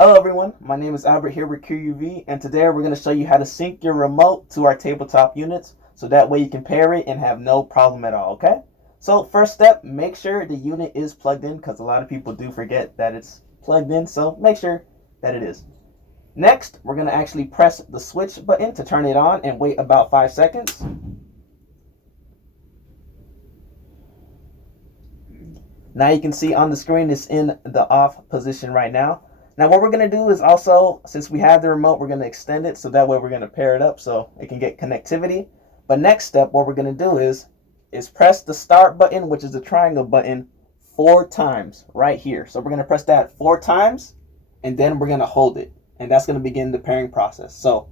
Hello everyone, my name is Albert here with CureUV, and today we're going to show you how to sync your remote to our tabletop units so that way you can pair it and have no problem at all, okay? So first step, make sure the unit is plugged in because a lot of people do forget that it's plugged in, so make sure that it is. Next, we're going to actually press the switch button to turn it on and wait about 5 seconds. Now you can see on the screen it's in the off position right now. Now what we're going to do is also, since we have the remote, we're going to extend it so that way we're going to pair it up so it can get connectivity. But next step, what we're going to do is press the start button, which is the triangle button, 4 times right here. So we're going to press that 4 times and then we're going to hold it. And that's going to begin the pairing process. So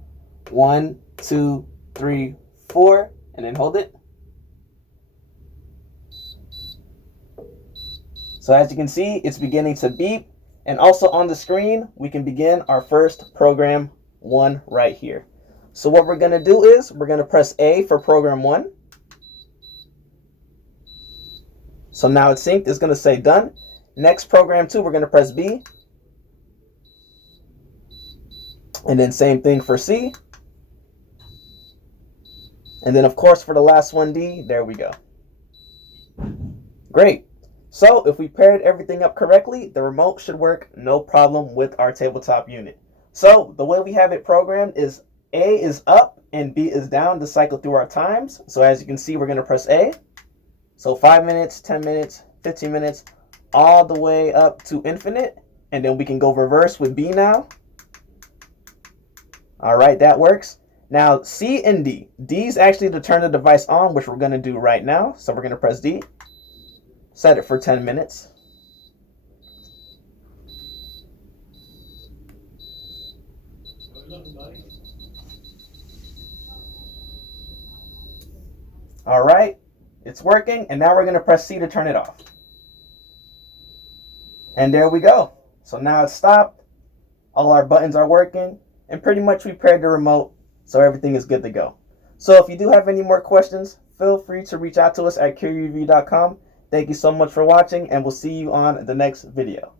1, 2, 3, 4, and then hold it. So as you can see, it's beginning to beep. And also on the screen, we can begin our first program 1 right here. So what we're going to do is we're going to press A for program 1. So now it's synced. It's going to say done. Next program 2, we're going to press B. And then same thing for C. And then of course for the last one, D, there we go. Great. So if we paired everything up correctly, the remote should work no problem with our tabletop unit. So the way we have it programmed is A is up and B is down to cycle through our times. So as you can see, we're going to press A. So 5 minutes, 10 minutes, 15 minutes, all the way up to infinite. And then we can go reverse with B now. All right, that works. Now C and D. D is actually to turn the device on, which we're going to do right now. So we're going to press D. Set it for 10 minutes. All right, it's working, and now we're going to press C to turn it off. And there we go. So now it's stopped. All our buttons are working, and pretty much we paired the remote, so everything is good to go. So if you do have any more questions, feel free to reach out to us at CureUV.com. Thank you so much for watching, and we'll see you on the next video.